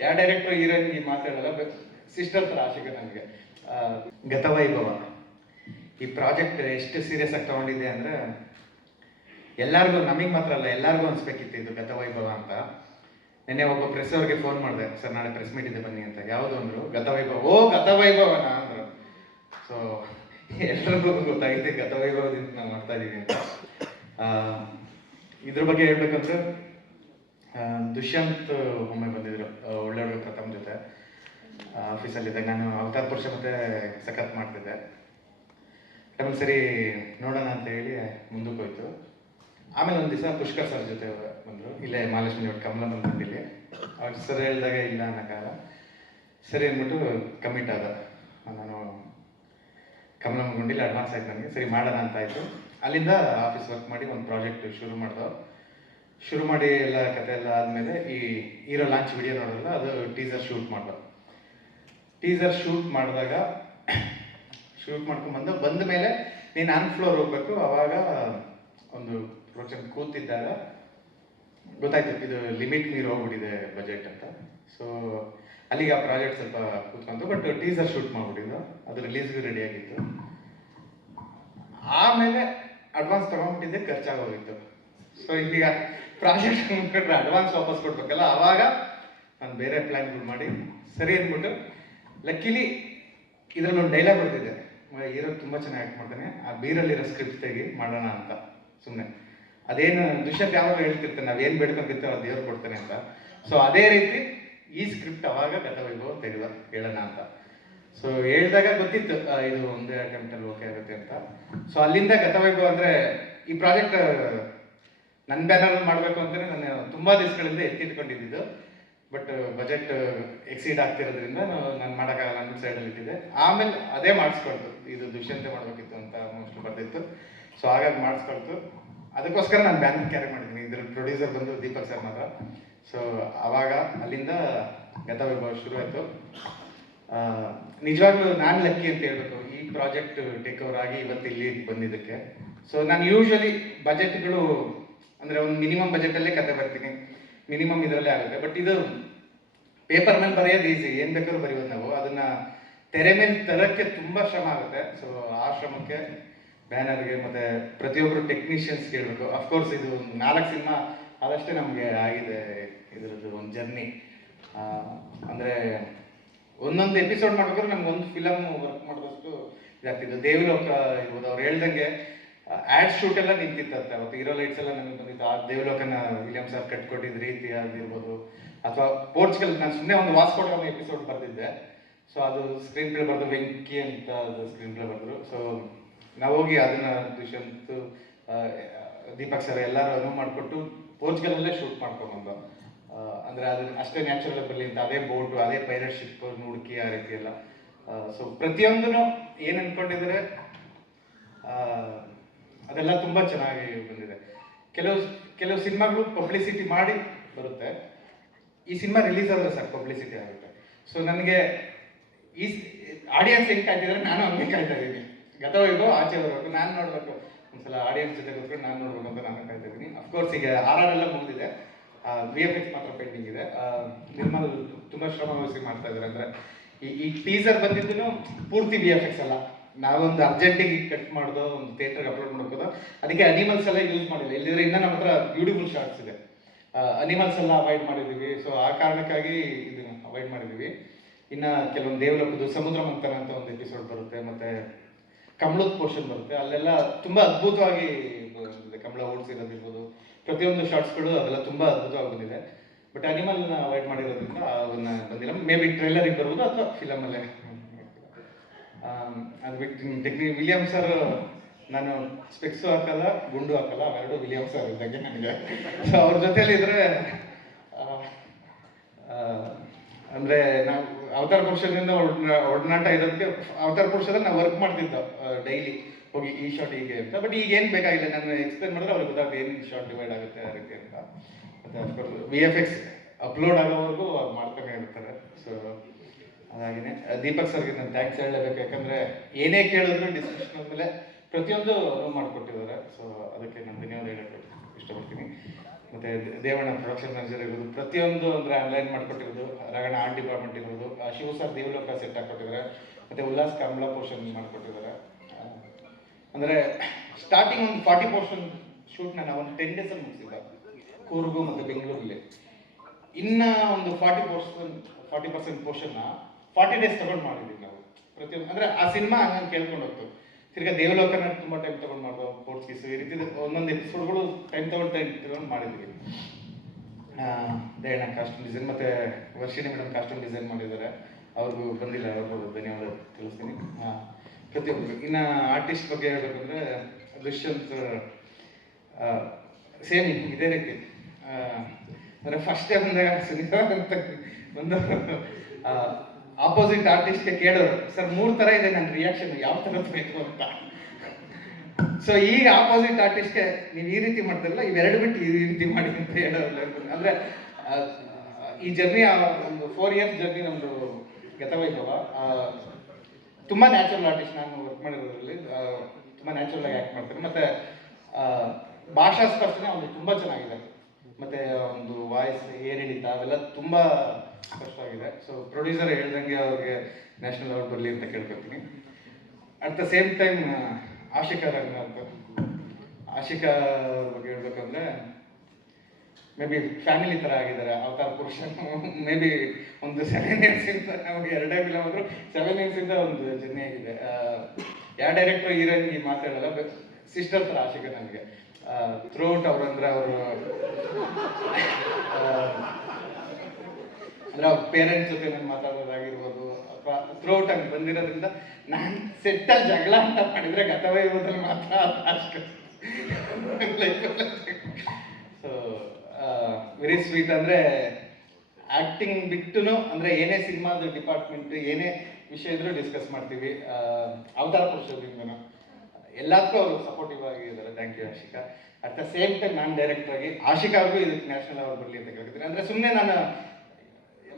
ಯಾವ director heroine ಈ ಮಾತಾಡಲ್ಲ ಬಟ್ ಸಿಸ್ಟರ್ ಥರ ಆಶಿಕ ನನಗೆ. ಗತವೈಭವ. ಈ ಪ್ರಾಜೆಕ್ಟ್ ಎಷ್ಟು ಸೀರಿಯಸ್ ಆಗಿ ತಗೊಂಡಿದೆ ಅಂದರೆ, ಎಲ್ಲರಿಗೂ, ನಮಗೆ ಮಾತ್ರ ಅಲ್ಲ, ಎಲ್ಲರಿಗೂ ಅನ್ಸ್ಬೇಕಿತ್ತು ಇದು ಗತವೈಭವ ಅಂತ. ನಿನ್ನೆ ಒಬ್ಬ ಪ್ರೆಸ್ ಅವ್ರಿಗೆ ಫೋನ್ ಮಾಡಿದೆ, ಸರ್, ನಾಳೆ ಪ್ರೆಸ್ ಮೀಟ್ ಇದೆ, ಬನ್ನಿ ಅಂತ. ಯಾವುದು ಅಂದ್ರು, ಗತವೈಭವ. ಓ, ಗತವೈಭವನ ಅಂದ್ರು. ಸೊ ಎಲ್ರಿಗೂ ಗೊತ್ತಾಗಿದೆ ಗತವೈಭವದಿಂದ ನಾವು ಮಾಡ್ತಾ ಇದೀವಿ ಅಂತ. ಇದ್ರ ಬಗ್ಗೆ ಹೇಳ್ಬೇಕಂದ್ರೆ ದುಷ್ಯಂತ್ ಒಮ್ಮೆ ಬಂದಿದ್ರು ಒಳ್ಳೆ ಹುಡುಗ ಪ್ರಥಮ ಜೊತೆ. ಆಫೀಸಲ್ಲಿದ್ದಾಗ ನಾನು ಅವತಾರ್ ಪುರುಷ ಮತ್ತೆ ಸಖತ್ ಮಾಡ್ತಿದ್ದೆ. ಆಮೇಲೆ ಸರಿ ನೋಡೋಣ ಅಂತ ಹೇಳಿ ಮುಂದಕ್ಕೆ ಹೋಯ್ತು. ಆಮೇಲೆ ಒಂದು ದಿವಸ ಪುಷ್ಕರ್ ಸರ್ ಜೊತೆ ಬಂದರು. ಇಲ್ಲೇ ಮಹಾಲಕ್ಷ್ಮಿ ಒಟ್ಟು ಕಮಲ ಬಂದಿಲ್ಲಿ. ಅವ್ರ ಸರ್ ಹೇಳಿದಾಗ ಇಲ್ಲ ಅನ್ನೋಕ್ಕಾಗ ಸರಿ ಅಂದ್ಬಿಟ್ಟು ಕಮಿಟ್ ಆದ. ನಾನು ಕಮಲ ಗುಂಡಿಲಿ ಅಡ್ವಾನ್ಸ್ ಆಯ್ತು ನನಗೆ ಸರಿ ಮಾಡೋಣ ಅಂತ ಆಯಿತು. ಅಲ್ಲಿಂದ ಆಫೀಸ್ ವರ್ಕ್ ಮಾಡಿ ಒಂದು ಪ್ರಾಜೆಕ್ಟ್ ಶುರು ಮಾಡ್ದೋ. ಶುರು ಮಾಡಿ ಎಲ್ಲ ಕತೆ ಎಲ್ಲ ಆದಮೇಲೆ ಈ ಹೀರೋ ಲಾಂಚ್ ವಿಡಿಯೋ ನೋಡೋಲ್ಲ ಅದು ಟೀಸರ್ ಶೂಟ್ ಮಾಡ್ದ. ಟೀಸರ್ ಶೂಟ್ ಮಾಡಿದಾಗ ಶೂಟ್ ಮಾಡ್ಕೊಂಡು ಬಂದು ಮೇಲೆ ನೀನು ಆನ್ ಫ್ಲೋರ್ ಹೋಗ್ಬೇಕು. ಅವಾಗ ಒಂದು ಪ್ರೊಜೆಕ್ಟ್ ಕೂತಿದ್ದಾಗ ಗೊತ್ತಾಯ್ತು, ಇದು ಲಿಮಿಟ್ ನೀರು ಹೋಗ್ಬಿಟ್ಟಿದೆ ಬಜೆಟ್ ಅಂತ. ಸೊ ಅಲ್ಲಿಗೆ ಆ ಪ್ರಾಜೆಕ್ಟ್ ಸ್ವಲ್ಪ ಕೂತ್ಕೊಂತು ಬಟ್ ಟೀಸರ್ ಶೂಟ್ ಮಾಡ್ಬಿಟ್ಟಿದ್ದು. ಅದು ರಿಲೀಸ್ಗೂ ರೆಡಿ ಆಗಿತ್ತು. ಆಮೇಲೆ ಅಡ್ವಾನ್ಸ್ ತಗೊಂಡ್ಬಿಟ್ಟಿದ್ದೆ ಖರ್ಚಾಗೋಗಿತ್ತು. ಸೊ ಈಗ ಪ್ರಾಜೆಕ್ಟ್ ಮುಖಂಡ್ರೆ ಅಡ್ವಾನ್ಸ್ ವಾಪಸ್ ಕೊಡ್ಬೇಕಲ್ಲ. ಅವಾಗ ನಾನು ಬೇರೆ ಪ್ಲ್ಯಾನ್ಗಳು ಮಾಡಿ. ಸರಿ ಅಂದ್ಬಿಟ್ಟು ಲಕ್ಕಿಲಿ ಇದ್ರಲ್ಲಿ ಒಂದು ಡೈಲಾಗ್ ಬರ್ತಿದೆ. ಹೀರೋ ತುಂಬ ಚೆನ್ನಾಗಿ ಆ್ಯಕ್ಟ್ ಮಾಡ್ತಾನೆ. ಆ ಬೀರಲ್ಲಿರೋ ಸ್ಕ್ರಿಪ್ಟ್ ತೆಗಿ ಮಾಡೋಣ ಅಂತ. ಸುಮ್ಮನೆ ಅದೇನು ದುಷ್ಯಂತ್ ಯಾವಾಗ ಹೇಳ್ತಿರ್ತಾನೆ ನಾವೇನು ಬೇಡ್ಕೊಂತಿರ್ತೇವೆ ಅದು ದೇವ್ರು ಕೊಡ್ತಾನೆ ಅಂತ. ಸೊ ಅದೇ ರೀತಿ ಈ ಸ್ಕ್ರಿಪ್ಟ್ ಅವಾಗ ಗತವೈಭವ ತೆಗೆದ ಹೇಳೋಣ ಅಂತ. ಸೊ ಹೇಳಿದಾಗ ಗೊತ್ತಿತ್ತು ಇದು ಒಂದೇ ಅಟೆಂಪ್ಟಲ್ಲಿ ಓಕೆ ಆಗುತ್ತೆ ಅಂತ. ಸೊ ಅಲ್ಲಿಂದ ಗತವೈಭವ ಅಂದರೆ ಈ ಪ್ರಾಜೆಕ್ಟ್ ನನ್ನ ಬ್ಯಾನರ್ ಮಾಡಬೇಕು ಅಂತಲೇ ನಾನು ತುಂಬ ದಿವಸಗಳಿಂದ ಎತ್ತಿಟ್ಕೊಂಡಿದ್ದು. ಬಟ್ ಬಜೆಟ್ ಎಕ್ಸೀಡ್ ಆಗ್ತಿರೋದ್ರಿಂದ ನಾನು ಮಾಡೋಕ್ಕಾಗಲ್ಲ ಅನ್ನೋ ಸೈಡಲ್ಲಿ ಇಟ್ಟಿದ್ದೆ. ಆಮೇಲೆ ಅದೇ ಮಾಡಿಸ್ಕೊಳ್ತು. ಇದು ದುಷ್ಯಂತೆ ಮಾಡಬೇಕಿತ್ತು ಅಂತ ಮೋಸ್ಟ್ ಬರ್ತಿತ್ತು ಸೊ ಹಾಗಾಗಿ ಮಾಡಿಸ್ಕೊಳ್ತು. ಅದಕ್ಕೋಸ್ಕರ ನಾನು ಬ್ಯಾನರ್ ಕ್ಯಾರಿ ಮಾಡಿದ್ದೀನಿ. ಇದ್ರ ಪ್ರೊಡ್ಯೂಸರ್ ಬಂದು ದೀಪಕ್ ಸರ್ ಮಾತ್ರ. ಸೊ ಆವಾಗ ಅಲ್ಲಿಂದ ಗತವೈಭವ ಶುರು ಆಯಿತು ನಿಜವಾಗ್ಲೂ ನಾನು ಲಕ್ಕಿ ಅಂತ ಹೇಳ್ಬೇಕು. ಈ ಪ್ರಾಜೆಕ್ಟ್ ಟೇಕ್ ಓವರ್ ಆಗಿ ಇವತ್ತು ಇಲ್ಲಿ ಬಂದಿದ್ದಕ್ಕೆ. ಸೊ ನಾನು ಯೂಶ್ವಲಿ ಬಜೆಟ್ಗಳು ಅಂದರೆ ಒಂದು ಮಿನಿಮಮ್ ಬಜೆಟಲ್ಲೇ ಕತೆ ಬರ್ತೀನಿ. ಮಿನಿಮಮ್ ಇದರಲ್ಲೇ ಆಗುತ್ತೆ. ಬಟ್ ಇದು ಪೇಪರ್ ಮೇಲೆ ಬರೆಯೋದು ಈಸಿ ಏನು ಬೇಕಾದ್ರೂ ಬರೆಯೋದು ನಾವು. ಅದನ್ನ ತೆರೆ ಮೇಲೆ ತರಕ್ಕೆ ತುಂಬ ಶ್ರಮ ಆಗುತ್ತೆ. ಸೊ ಆ ಶ್ರಮಕ್ಕೆ ಬ್ಯಾನರ್ಗೆ ಮತ್ತೆ ಪ್ರತಿಯೊಬ್ಬರು ಟೆಕ್ನಿಷಿಯನ್ಸ್ ಕೇಳಬೇಕು ಅಫ್ಕೋರ್ಸ್ ಇದು ನಾಲ್ಕು ಸಿನಿಮಾ ಆದಷ್ಟೇ ನಮಗೆ ಆಗಿದೆ ಇದರದ್ದು ಒಂದು ಜರ್ನಿ ಅಂದರೆ ಒಂದೊಂದು ಎಪಿಸೋಡ್ ಮಾಡ್ಬೇಕಾದ್ರೆ ನಮ್ಗೆ ಒಂದು ಫಿಲಮ್ ವರ್ಕ್ ಮಾಡಿದಷ್ಟು ಇದಾಗ್ತಿದ್ದು ದೇವಿಲೋಕ ಇರ್ಬೋದು. ಅವ್ರು ಹೇಳ್ದಂಗೆ ಆ್ಯಡ್ ಶೂಟ್ ಎಲ್ಲ ನಿಂತಿತ್ತಂತೆ. ಅವತ್ತು ಹೀರೋ ಲೈಟ್ಸ್ ಎಲ್ಲ ನಮಗೆ ಬಂದಿತ್ತು. ಆ ದೇವಲೋಕನ ವಿಲಿಯಂ ಸರ್ ಕಟ್ಕೊಟ್ಟಿದ್ದ ರೀತಿ ಆಗಿರ್ಬೋದು. ಅಥವಾ ಪೋರ್ಚುಗಲ್ ನಾನು ಸುಮ್ಮನೆ ಒಂದು ವಾಸ್ಕೋಟ ಎಪಿಸೋಡ್ ಬರ್ದಿದ್ದೆ. ಸೊ ಅದು ಸ್ಕ್ರೀನ್ ಪ್ಲೇ ಬರೆದು ವೆಂಕಿ ಅಂತ ಅದು ಸ್ಕ್ರೀನ್ ಪ್ಲೇ ಬರೆದ್ರು. ಸೊ ನಾವು ಹೋಗಿ ಅದನ್ನ ದುಷ್ಯಂತ್ ದೀಪಕ್ ಸರ್ ಎಲ್ಲರೂ ಅನುವು ಮಾಡಿಕೊಟ್ಟು ಪೋರ್ಚುಗಲಲ್ಲೇ ಶೂಟ್ ಮಾಡ್ಕೊಂಡ್ಬಂದು ಅಂದರೆ ಅದನ್ನ ಅಷ್ಟೇ ನ್ಯಾಚುರಲ್ ಬರಲಿ ಅಂತ. ಅದೇ ಬೋಟು ಅದೇ ಪೈರಟ್ ಶಿಪ್ ನುಡುಕಿ ಆ ರೀತಿ ಎಲ್ಲ. ಸೊ ಪ್ರತಿಯೊಂದನ್ನು ಏನು ಆ, ಅದೆಲ್ಲ ತುಂಬಾ ಚೆನ್ನಾಗಿ ಬಂದಿದೆ. ಕೆಲವು ಕೆಲವು ಸಿನಿಮಾಗಳು ಪಬ್ಲಿಸಿಟಿ ಮಾಡಿ ಬರುತ್ತೆ. ಈ ಸಿನಿಮಾ ರಿಲೀಸ್ ಆದ್ರೆ ಸರ್ ಪಬ್ಲಿಸಿಟಿ ಆಗುತ್ತೆ. ಸೊ ನನಗೆ ಈ ಆಡಿಯನ್ಸ್ ಹೆಂಗ್ ಕಾಯ್ತಿದ್ರೆ ನಾನು ಹಂಗೆ ಕಾಯ್ತಾ ಇದ್ದೀನಿ ಗತವೈಭವ ಆಚೆ ಬರಬೇಕು, ನಾನು ನೋಡಬೇಕು. ಒಂದ್ಸಲ ಆಡಿಯನ್ಸ್ ಜೊತೆ ಕೂತ್ಕೊಂಡು ನಾನು ನೋಡ್ಬೇಕು ಅಂತ ನಾನು ಕಾಯ್ತಾ ಇದ್ದೀನಿ ಅಫ್ಕೋರ್ಸ್ ಈಗ ಆರ್ ಆರ್ ಎಲ್ಲ ಮುಗಿದಿದೆ. ವಿ ಎಫ್ ಎಕ್ಸ್ ಮಾತ್ರ ಪೆಂಡಿಂಗ್ ಇದೆ. ನಿರ್ಮಲ್ ತುಂಬಾ ಶ್ರಮ ವಹಿಸಿ ಮಾಡ್ತಾ ಇದ್ದಾರೆ. ಅಂದ್ರೆ ಈ ಈ ಟೀಸರ್ ಬಂದಿದ್ದು ಪೂರ್ತಿ ವಿ ಎಫ್ ಎಕ್ಸ್ ಅಲ್ಲ. ನಾವೊಂದು ಅರ್ಜೆಂಟಿಗೆ ಕಟ್ ಮಾಡೋದು ಒಂದು ಥಿಯೇಟರ್ಗೆ ಅಪ್ಲೋಡ್ ಮಾಡ್ಕೋದು, ಅದಕ್ಕೆ ಅನಿಮಲ್ಸ್ ಎಲ್ಲ ಯೂಸ್ ಮಾಡಿಲ್ಲ. ಇಲ್ಲಿದ್ರೆ ಇನ್ನ ನಮ್ಮ ಹತ್ರ ಬ್ಯೂಟಿಫುಲ್ ಶಾರ್ಟ್ಸ್ ಇದೆ. ಅನಿಮಲ್ಸ್ ಎಲ್ಲ ಅವಾಯ್ಡ್ ಮಾಡಿದ್ದೀವಿ. ಸೊ ಆ ಕಾರಣಕ್ಕಾಗಿ ಇದನ್ನ ಅವಾಯ್ಡ್ ಮಾಡಿದ್ದೀವಿ. ಇನ್ನ ಕೆಲವೊಂದು ದೇವಲೋಕದ್ದು ಸಮುದ್ರ ಮಂಥನ ಅಂತ ಒಂದು ಎಪಿಸೋಡ್ ಬರುತ್ತೆ. ಮತ್ತೆ ಕಮಲದ ಪೋರ್ಷನ್ ಬರುತ್ತೆ. ಅಲ್ಲೆಲ್ಲ ತುಂಬಾ ಅದ್ಭುತವಾಗಿ ಬಂದಿದೆ. ಕಮಲ ಓಡಿಸಿರೋದಿರ್ಬೋದು ಪ್ರತಿಯೊಂದು ಶಾರ್ಟ್ಸ್ಗಳು ಅದೆಲ್ಲ ತುಂಬಾ ಅದ್ಭುತವಾಗಿ ಬಂದಿದೆ. ಬಟ್ ಅನಿಮಲ್ನ ಅವಾಯ್ಡ್ ಮಾಡಿರೋದ್ರಿಂದ ಅವನ್ನ ಬಂದಿಲ್ಲ. ಮೇ ಬಿ ಟ್ರೈಲರಿಗೆ ಬರ್ಬೋದು ಅಥವಾ ಫಿಲಮಲ್ಲೇ ಅದು ಬಿಟ್ಟು ಟೆಕ್ನಿ ವಿಲಿಯಂ ಸರ್, ನಾನು ಸ್ಪೆಕ್ಸು ಹಾಕಲ್ಲ, ಗುಂಡು ಹಾಕಲ್ಲ, ಅವೆರಡು ವಿಲಿಯಂ ಸರ್ ಇದ್ದಂಗೆ ನನಗೆ. ಸೊ ಅವ್ರ ಜೊತೆಲಿ ಇದ್ರೆ ಅಂದ್ರೆ ನಾವು ಅವತಾರ ಪುರುಷದಿಂದ ಒಡನಾ- ಒಡನಾಟ ಇರೋದಕ್ಕೆ ಅವತಾರ ಪುರುಷದಲ್ಲಿ ನಾವು ವರ್ಕ್ ಮಾಡ್ತಿದ್ದೋ ಡೈಲಿ ಹೋಗಿ ಈ ಶಾರ್ಟ್ ಹೀಗೆ ಅಂತ. ಬಟ್ ಈಗ ಏನು ಬೇಕಾಗಿಲ್ಲ, ನಾನು ಎಕ್ಸ್ಪ್ಲೇನ್ ಮಾಡಿದ್ರೆ ಅವ್ರಿಗೆ ಗೊತ್ತಾಗುತ್ತೆ ಏನು ಶಾರ್ಟ್ ಡಿವೈಡ್ ಆಗುತ್ತೆ ಆ ಅಂತ. ಮತ್ತೆ ವಿ ಎಫ್ ಎಕ್ಸ್ ಅಪ್ಲೋಡ್ ಆಗೋವರೆಗೂ ಅದು ಮಾಡ್ತಾನೆ ಇರ್ತಾರೆ. ಸೊ ಅದಾಗಿನೇ ದೀಪಕ್ ಸರ್ಗೆ ನಾನು ಥ್ಯಾಂಕ್ಸ್ ಹೇಳಲೇಬೇಕು ಯಾಕಂದ್ರೆ ಏನೇ ಕೇಳಿದ್ರು ಡಿಸ್ಕಷನ್ ಮೇಲೆ ಪ್ರತಿಯೊಂದು ಅನುವು ಮಾಡಿಕೊಟ್ಟಿದ್ದಾರೆ. ಸೊ ಅದಕ್ಕೆ ನಾನು ಧನ್ಯವಾದ ಹೇಳಕ್ಕೆ ಇಷ್ಟಪಡ್ತೀನಿ. ಮತ್ತೆ ದೇವಣ್ಣ ಪ್ರೊಡಕ್ಷನ್ ಮ್ಯಾನೇಜರ್ ಇರ್ಬೋದು, ಪ್ರತಿಯೊಂದು ಅಂದ್ರೆ ಆನ್ಲೈನ್ ಮಾಡ್ಕೊಟ್ಟಿರೋದು ರಗಣ ಆರ್ಟ್ ಡಿಪಾರ್ಟ್ಮೆಂಟ್ ಇರ್ಬೋದು ಶಿವ ಸರ್ ದೇವಲೋಕ ಸೆಟ್ ಹಾಕೊಟ್ಟಿದ್ದಾರೆ. ಮತ್ತೆ ಉಲ್ಲಾಸ್ ಕಮಲಾ ಪೋರ್ಷನ್ ಮಾಡ್ಕೊಟ್ಟಿದ್ದಾರೆ. ಅಂದರೆ ಸ್ಟಾರ್ಟಿಂಗ್ ಒಂದು ಫಾರ್ಟಿ ಪೋರ್ಷನ್ ಶೂಟ್ನ ನಾವು ಒಂದು ಟೆನ್ ಡೇಸಲ್ಲಿ ಮುಗಿಸಿದ್ದ. ಕೂರ್ಗು ಮತ್ತು ಬೆಂಗಳೂರಲ್ಲಿ. ಇನ್ನ ಒಂದು ಫಾರ್ಟಿ ಪರ್ಸೆಂಟ್ ಫಾರ್ಟಿ ಪರ್ಸೆಂಟ್ ಪೋರ್ಷನ್ನ ಫಾರ್ಟಿ ಡೇಸ್ ತಗೊಂಡು ಮಾಡಿದ್ವಿ ನಾವು. ಪ್ರತಿಯೊಂದು ಅಂದ್ರೆ ಆ ಸಿನಿಮಾ ಹಂಗೆ ಕೇಳ್ಕೊಂಡು ಹೋಗ್ತು ತಿರ್ಗಾ ದೇವಲೋಕನ ತುಂಬ ಟೈಮ್ ತಗೊಂಡು ಮಾಡೋದು ಪೋರ್ಟ್ಸ್ಗೀಸ್ ಈ ರೀತಿ ಒಂದೊಂದು ಎಪಿಸೋಡ್ಗಳು ಟೈಮ್ ತಗೊಂಡು ಟೈಮ್ ತಗೊಂಡು ಮಾಡಿದ್ವಿ. ದಯಣ್ಣ ಕಾಸ್ಟ್ಯೂಮ್ ಡಿಸೈನ್ ಮತ್ತೆ ವರ್ಷಿಣಿ ಮೇಡಮ್ ಕಾಸ್ಟ್ಯೂಮ್ ಡಿಸೈನ್ ಮಾಡಿದ್ದಾರೆ. ಅವ್ರಿಗೂ ಬಂದಿಲ್ಲ, ಅವ್ರಿಗೂ ಧನ್ಯವಾದ ತಿಳಿಸ್ತೀನಿ. ಪ್ರತಿಯೊಬ್ಬರು ಇನ್ನು ಆರ್ಟಿಸ್ಟ್ ಬಗ್ಗೆ ಹೇಳ್ಬೇಕಂದ್ರೆ ದುಷ್ಯಂತ್ ಸೇಮ್, ಇದೇ ರೀತಿ. ಅಂದರೆ ಅಂದ್ರೆ ಫಸ್ಟ್ ಬಂದಾಗ ಸಿನಿಮಾ ಅಂತ ಒಂದು ಆಪೋಸಿಟ್ ಆರ್ಟಿಸ್ಟ್ಗೆ ಕೇಳೋರು, ಸರ್, ಮೂರು ಥರ ಇದೆ ನನ್ನ ರಿಯಾಕ್ಷನ್ ಯಾವ ಥರ ಬೇಕು ಅಂತ? ಸೊ ಈಗ ಆಪೋಸಿಟ್ ಆರ್ಟಿಸ್ಟ್ಗೆ ನೀವು ಈ ರೀತಿ ಮಾಡ್ತಾರಲ್ಲ ಇವೆರಡು ಬಿಟ್ಟು ಈ ರೀತಿ ಮಾಡಿ ಅಂತ ಹೇಳೋಲ್ಲ ಅಂದ್ರೆ ಈ ಜರ್ನಿ ಒಂದು ಫೋರ್ ಇಯರ್ಸ್ ಜರ್ನಿ ನಮ್ಮದು ಗತವೈಭವ. ತುಂಬಾ ನ್ಯಾಚುರಲ್ ಆರ್ಟಿಸ್ಟ್ ನಾನು ವರ್ಕ್ ಮಾಡಿರೋದ್ರಲ್ಲಿ. ತುಂಬಾ ನ್ಯಾಚುರಲ್ ಆಗಿ ಆಕ್ಟ್ ಮಾಡ್ತಾರೆ. ಮತ್ತೆ ಭಾಷಾ ಸ್ಪರ್ಶನೆ ಅವ್ರಿಗೆ ತುಂಬಾ ಚೆನ್ನಾಗಿದೆ. ಮತ್ತೆ ಒಂದು ವಾಯ್ಸ್ ಏರಿಳಿತ, ಅವೆಲ್ಲ ತುಂಬಾ ಸ್ಪಷ್ಟವಾಗಿದೆ. ಸೊ ಪ್ರೊಡ್ಯೂಸರ್ ಹೇಳ್ದಂಗೆ ಅವ್ರಿಗೆ ನ್ಯಾಷನಲ್ ಅವಾರ್ಡ್ ಬರಲಿ ಅಂತ ಕೇಳ್ಕೊತೀನಿ. At the same time Ashika Ranga ಅಂತ. ಆಶಿಕಾ ಬಗ್ಗೆ ಹೇಳ್ಬೇಕಂದ್ರೆ ಮೇ ಬಿ ಫ್ಯಾಮಿಲಿ ಥರ ಆಗಿದ್ದಾರೆ. ಅವತಾರ ಪುರುಷ ಮೇ ಬಿ ಒಂದು ಸೆವೆನ್ ಇಯರ್ಸಿಂದ ನಮಗೆ ಎರಡೇ ಫಿಲಮ್ ಆದರೂ ಸೆವೆನ್ ಇಯರ್ಸಿಂದ ಒಂದು ಜರ್ನಿ ಆಗಿದೆ. ಯಾವ ಡೈರೆಕ್ಟರ್ ಈ ಮಾತಾಡಲ್ಲ ಬಟ್ ಸಿಸ್ಟರ್ ಥರ ಆಶಿಕ ನನಗೆ. ಥ್ರೂಔಟ್ ಅವ್ರಂದ್ರೆ ಅವರು ಅಂದ್ರೆ ಅವ್ರ ಪೇರೆಂಟ್ಸ್ ಜೊತೆ ನಾನು ಮಾತಾಡೋದಾಗಿರ್ಬೋದು ಅಥವಾ ಥ್ರೂಔಟ್ ಹಂಗೆ ಬಂದಿರೋದ್ರಿಂದ ನಾನು ಸೆಟ್ಟಲ್ಲಿ ಜಗಳ ಅಂತ ಮಾಡಿದ್ರೆ ಗತವೈಭವದಲ್ಲಿ ಮಾತ್ರ ಅಷ್ಟು. ಸೊ ವೆರಿ ಸ್ವೀಟ್ ಅಂದ್ರೆ ಆಕ್ಟಿಂಗ್ ಬಿಟ್ಟು ಅಂದ್ರೆ ಏನೇ ಸಿನಿಮಾದ ಡಿಪಾರ್ಟ್ಮೆಂಟ್ ಏನೇ ವಿಷಯ ಇದ್ರೂ ಡಿಸ್ಕಸ್ ಮಾಡ್ತೀವಿ ಅವತಾರ ಪುರುಷದಿಂದನು ಎಲ್ಲದಕ್ಕೂ ಅವರು ಸಪೋರ್ಟಿವ್ ಆಗಿದ್ದಾರೆ. Thank you Ashika. At the same time ನಾನು ಡೈರೆಕ್ಟ್ ಆಗಿ, ಆಶಿಕಾ ಅವ್ರಿಗೂ ಇದಕ್ಕೆ ನ್ಯಾಷನಲ್ ಅವಾರ್ಡ್ ಬರಲಿ ಅಂತ ಕೇಳ್ತೀನಿ ಅಂದ್ರೆ ಸುಮ್ಮನೆ ನಾನು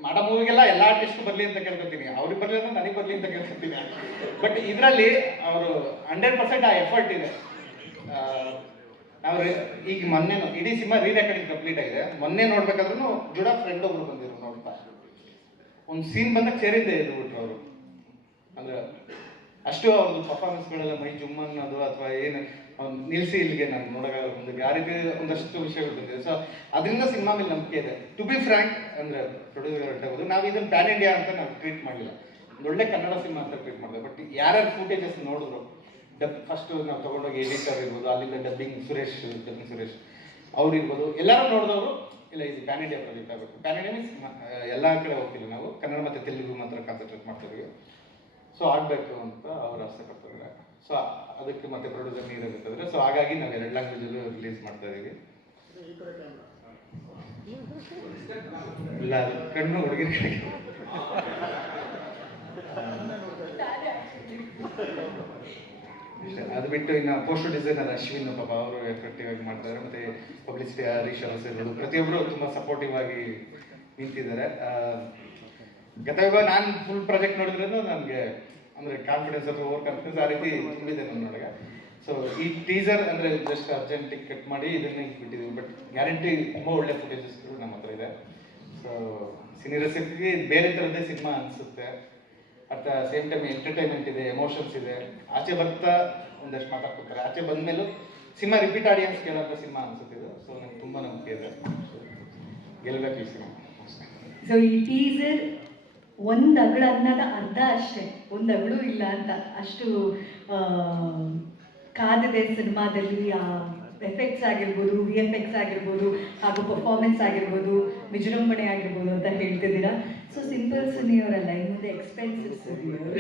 ಮಾಡೋ ಮೂವಿಗೆಲ್ಲ ಎಲ್ಲ ಆರ್ಟಿಸ್ಟ್ ಬರಲಿ ಅಂತ ಕೇಳ್ಕೊತೀನಿ. ಅವ್ರಿಗೆ ಬರಲಿ ಅಂದ್ರೆ ನನಗೆ ಬರಲಿ ಅಂತ ಕೇಳ್ಕೊತೀನಿ. ಬಟ್ ಇದರಲ್ಲಿ ಅವರು ಹಂಡ್ರೆಡ್ ಪರ್ಸೆಂಟ್ ಆ ಎಫರ್ಟ್ ಇದೆ. ನಾವು ಈಗ ಮೊನ್ನೆ ಇಡೀ ಸಿನಿಮಾ ರೀ ರೆಕಾರ್ಡಿಂಗ್ ಕಂಪ್ಲೀಟ್ ಆಗಿದೆ. ಮೊನ್ನೆ ನೋಡ್ಬೇಕಾದ್ರೂ ಜುಡಾ ಫ್ರೆಂಡ್ ಒಬ್ರು ಬಂದಿದ್ರು ನೋಡ್ತಾ. ಒಂದು ಸೀನ್ ಬಂದಾಗ ಸೇರಿದ್ದೆ ಇದು ಬಿಟ್ರು ಅವರು. ಅಂದ್ರೆ ಅಷ್ಟು ಅವ್ರದ್ದು ಪರ್ಫಾರ್ಮೆನ್ಸ್ಗಳೆಲ್ಲ ಮೈ ಜುಮ್ ಅನ್ನೋದು ಅಥವಾ ಏನು ನಿಲ್ಸಿ ಇಲ್ಲಿಗೆ ನಾನು ನೋಡೋಕ್ಕಾಗಲ್ಲ. ಒಂದು ಆ ಒಂದಷ್ಟು ವಿಷಯಗಳು ಬಂದಿದೆ. ಸೊ ಅದರಿಂದ ಸಿನಿಮಾ ಮೇಲೆ ನಂಬಿಕೆ ಇದೆ. ಟು ಬಿ ಫ್ರ್ಯಾಂಕ್ ಅಂದ್ರೆ ಪ್ರೊಡ್ಯೂಸರ್ ಹೊರಟಾಗೋದು ನಾವು ಇದನ್ನ ಪ್ಯಾನ್ ಇಂಡಿಯಾ ಅಂತ ನಾವು ಟ್ರೀಟ್ ಮಾಡಲಿಲ್ಲ ಒಳ್ಳೆ ಕನ್ನಡ ಸಿನಿಮಾ ಅಂತ ಟ್ರೀಟ್ ಮಾಡಿದೆ ಬಟ್ ಯಾರ್ಯಾರು ಫೂಟೇಜಸ್ ನೋಡಿದ್ರು, ಡಬ್ ಫಸ್ಟ್ ನಾವು ತಗೊಂಡೋಗಿ ಎಡಿಟರ್ ಇರ್ಬೋದು, ಅಲ್ಲಿಂದ ಡಬ್ಬಿಂಗ್ ಸುರೇಶ್ ಡಬ್ಬಿಂಗ್ ಸುರೇಶ್ ಅವ್ರು ಇರ್ಬೋದು. ಎಲ್ಲರೂ ನೋಡಿದವರು, ಇಲ್ಲ, ಇದು ಪ್ಯಾನ್ ಇಂಡಿಯಾ ಪ್ರಾಜೆಕ್ಟ್ ಆಗಬೇಕು. ಪ್ಯಾನ್ ಇಂಡಿಯಾ ಮೀನ್ಸ್ ಎಲ್ಲ ಕಡೆ ಹೋಗ್ತಿಲ್ಲ ನಾವು. ಕನ್ನಡ ಮತ್ತು ತೆಲುಗು ಮಾತ್ರ ಕಾನ್ಸಂಟ್ರೇಟ್ ಮಾಡ್ತೀವಿ ಸೊ ಆಗಬೇಕು ಅಂತ ಅವ್ರು ಆಸೆ ಪಡ್ತಾರೆ. ಸೊ ಅದಕ್ಕೆ ಮತ್ತೆ ಪ್ರೊಡ್ಯೂಸರ್ ನೀರು ಸೊ ಹಾಗಾಗಿ ನಾವು ಎರಡು ಲ್ಯಾಂಗ್ವೇಜಲ್ಲೂ ರಿಲೀಸ್ ಮಾಡ್ತಾ ಇದೀವಿ. ಇಲ್ಲ ಕಣ್ಣು ಹುಡುಗಿರ ಕಡೆಗೆ ಅದು ಬಿಟ್ಟು ಇನ್ನು ಪೋಸ್ಟರ್ ಡಿಸೈನರ್ ಅಶ್ವಿನ್ ಪಾಪ ಅವರು ಎಫೆಕ್ಟಿವ್ ಆಗಿ ಮಾಡ್ತಾರೆ, ಮತ್ತೆ ಪಬ್ಲಿಸಿಟಿ ಹರೀಶ್ ಅವರು ಇರ್ಬೋದು ಪ್ರತಿಯೊಬ್ಬರು ತುಂಬಾ ಸಪೋರ್ಟಿವ್ ಆಗಿ ನಿಂತಿದ್ದಾರೆ. ಗತ ನಾನು ಫುಲ್ ಪ್ರಾಜೆಕ್ಟ್ ನೋಡಿದ್ರೂ ನನಗೆ, ಅಂದ್ರೆ ಕಾನ್ಫಿಡೆನ್ಸ್ ಅಥವಾ ಓವರ್ ಕಾನ್ಫಿಡೆನ್ಸ್ ಆ ರೀತಿ ತುಂಬಿದೆ ನನ್ನೊಳಗೆ. ಸೊ ಈ ಟೀಸರ್ ಅಂದ್ರೆ ಜಸ್ಟ್ ಅರ್ಜೆಂಟ್ ಕಟ್ ಮಾಡಿ ಇದನ್ನ ಬಿಟ್ಟಿದ್ದೀವಿ ಬಟ್ ಗ್ಯಾರಂಟಿ ತುಂಬಾ ಒಳ್ಳೆ ಫುಟೇಜಸ್ ನಮ್ಮ ಹತ್ರ ಇದೆ. ಸೊ ಸಿನಿ ರೆಸಿಪಿಗೆ ಬೇರೆ ಥರದ್ದೇ ಸಿನಿಮಾ ಅನಿಸುತ್ತೆ. ಅಟ್ ಸೇಮ್ ಟೈಮ್ ಎಂಟರ್ಟೈನ್ಮೆಂಟ್ ಇದೆ ಎಮೋಷನ್ಸ್ ಇದೆ. ಆಚೆ ಬರ್ತಾ ಒಂದಷ್ಟು ಮಾತಾಡ್ಕೊತಾರೆ. ಆಚೆ ಬಂದ್ಮೇಲೂ ಸಿನಿಮಾ ರಿಪೀಟ್ ಆಡಿಯನ್ಸ್ ಕೇಳೋಂಥ ಸಿನಿಮಾ ಅನ್ಸುತ್ತೆ ಇದು. ಸೊ ನಂಗೆ ತುಂಬ ನಂಬಿಕೆ ಇದೆ. ಗೆಲ್ಬೇಕು ಈ ಸಿನಿಮಾ. ಸೊ ಈ ಟೀಸರ್ ಒಂದು ಅಗಳ ಅನ್ನದ ಅರ್ಧ ಅಷ್ಟೇ. ಒಂದು ಅಗಳು ಇಲ್ಲ ಅಂತ ಅಷ್ಟು ಕಾದಿದೆ ಸಿನಿಮಾದಲ್ಲಿ ಎಫೆಕ್ಟ್ಸ್ ಆಗಿರ್ಬೋದು ವಿ ಎಫ್ ಎಕ್ಸ್ ಆಗಿರ್ಬೋದು, ಹಾಗೂ ಪರ್ಫಾರ್ಮೆನ್ಸ್ ಆಗಿರ್ಬೋದು, ವಿಜೃಂಭಣೆ ಆಗಿರ್ಬೋದು ಅಂತ ಹೇಳ್ತಿದ್ದೀರಾ? ಸೊ ಸಿಂಪಲ್ ಸಿನಿಯವರಲ್ಲ ಇನ್ನು ಮುಂದೆ ಎಕ್ಸ್ಪೆನ್ಸಿವ್ ಸುನಿಯವರು